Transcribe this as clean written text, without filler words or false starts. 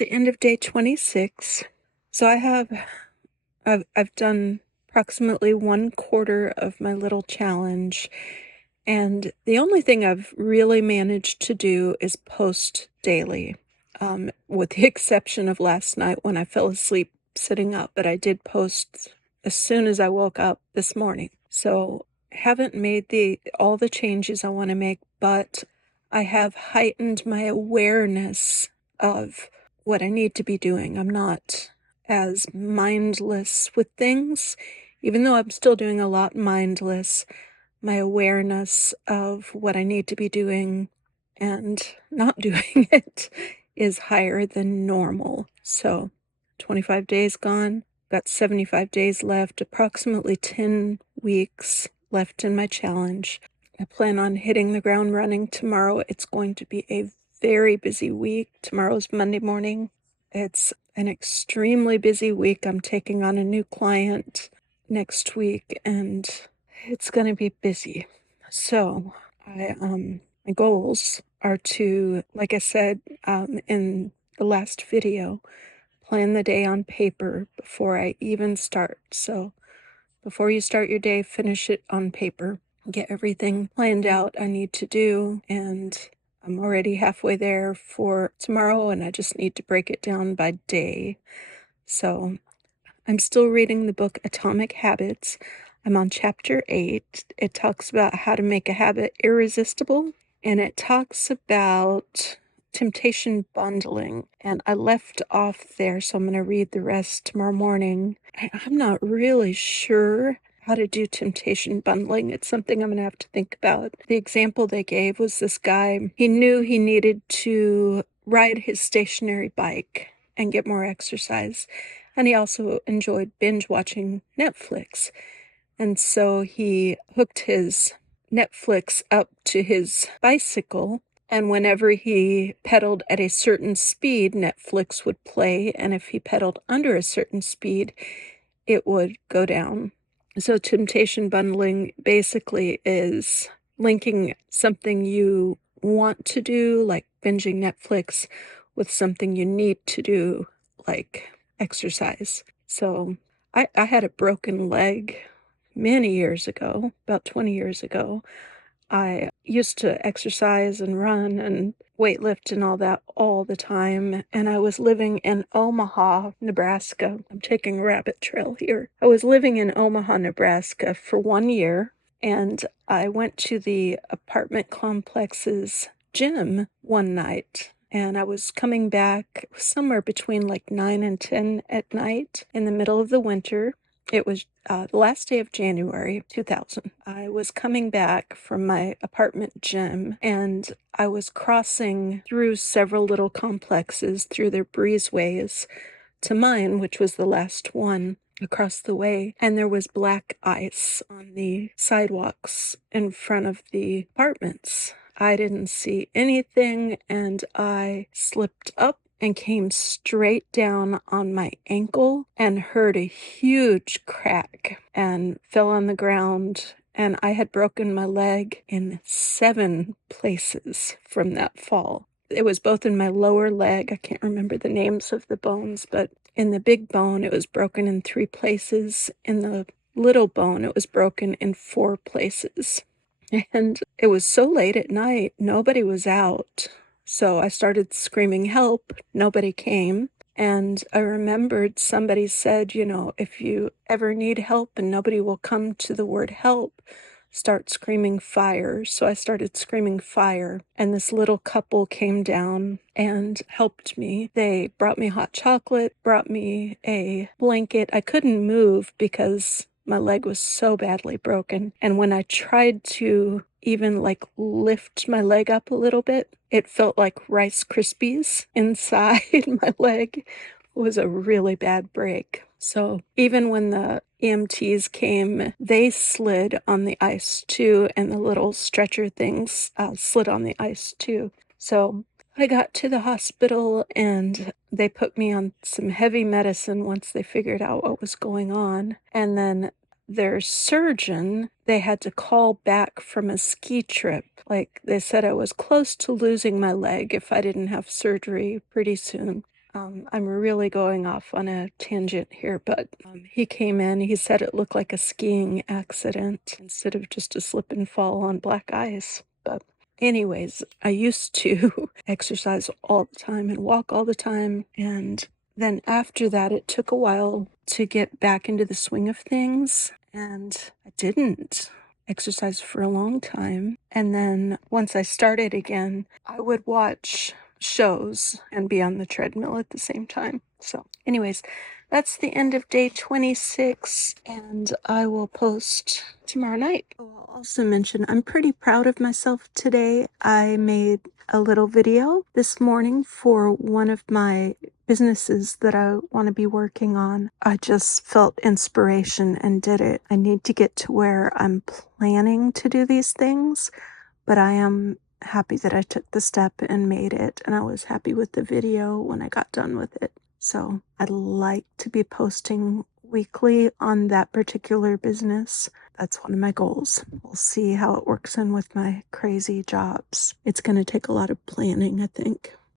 the end of day 26. So I've done approximately 1/4 of my little challenge, and the only thing I've really managed to do is post daily, with the exception of last night when I fell asleep sitting up, but I did post as soon as I woke up this morning. So haven't made all the changes I want to make, but I have heightened my awareness of what I need to be doing. I'm not as mindless with things, even though I'm still doing a lot mindless. My awareness of what I need to be doing and not doing it is higher than normal. So 25 days gone, got 75 days left, approximately 10 weeks left in my challenge. I plan on hitting the ground running tomorrow. It's going to be a very busy week. Tomorrow's Monday morning. It's an extremely busy week. I'm taking on a new client next week, and it's going to be busy. So, my goals are to, like I said, in the last video, plan the day on paper before I even start. So, before you start your day, finish it on paper. Get everything planned out I need to do, and I'm already halfway there for tomorrow, and I just need to break it down by day. So, I'm still reading the book Atomic Habits. I'm on chapter 8. It talks about how to make a habit irresistible, and it talks about temptation bundling. And I left off there, so I'm going to read the rest tomorrow morning. I'm not really sure how to do temptation bundling. It's something I'm going to have to think about. The example they gave was this guy, he knew he needed to ride his stationary bike and get more exercise. And he also enjoyed binge watching Netflix. And so he hooked his Netflix up to his bicycle, and whenever he pedaled at a certain speed, Netflix would play, and if he pedaled under a certain speed, it would go down. So temptation bundling basically is linking something you want to do, like binging Netflix, with something you need to do, like exercise. So I had a broken leg many years ago, about 20 years ago. I used to exercise and run and weightlift and all that all the time, and I was living in Omaha, Nebraska. I'm taking a rabbit trail here. I was living in Omaha, Nebraska for 1 year, and I went to the apartment complex's gym one night, and I was coming back somewhere between like 9 and 10 at night in the middle of the winter. It was the last day of January 2000. I was coming back from my apartment gym, and I was crossing through several little complexes through their breezeways to mine, which was the last one across the way, and there was black ice on the sidewalks in front of the apartments. I didn't see anything, and I slipped up and came straight down on my ankle and heard a huge crack and fell on the ground. And I had broken my leg in 7 places from that fall. It was both in my lower leg, I can't remember the names of the bones, but in the big bone, it was broken in 3 places. In the little bone, it was broken in 4 places. And it was so late at night, nobody was out. So I started screaming help. Nobody came. And I remembered somebody said, if you ever need help and nobody will come to the word help, start screaming fire. So I started screaming fire, and this little couple came down and helped me. They brought me hot chocolate, brought me a blanket. I couldn't move because my leg was so badly broken. And when I tried to even like lift my leg up a little bit, it felt like Rice Krispies inside my leg. It was a really bad break. So even when the EMTs came, they slid on the ice too, and the little stretcher things slid on the ice too. So I got to the hospital, and they put me on some heavy medicine once they figured out what was going on. And then their surgeon, they had to call back from a ski trip. Like, they said I was close to losing my leg if I didn't have surgery pretty soon. I'm really going off on a tangent here, but he came in, he said it looked like a skiing accident instead of just a slip and fall on black ice. But anyways, I used to exercise all the time and walk all the time. And then after that, it took a while to get back into the swing of things. And I didn't exercise for a long time. And then once I started again, I would watch shows and be on the treadmill at the same time. So, anyways, that's the end of day 26, and I will post tomorrow night. Oh, I'll also mention I'm pretty proud of myself today. I made a little video this morning for one of my businesses that I want to be working on. I just felt inspiration and did it. I need to get to where I'm planning to do these things, but I am happy that I took the step and made it, and I was happy with the video when I got done with it. So I'd like to be posting weekly on that particular business. That's one of my goals. We'll see how it works in with my crazy jobs. It's going to take a lot of planning, I think.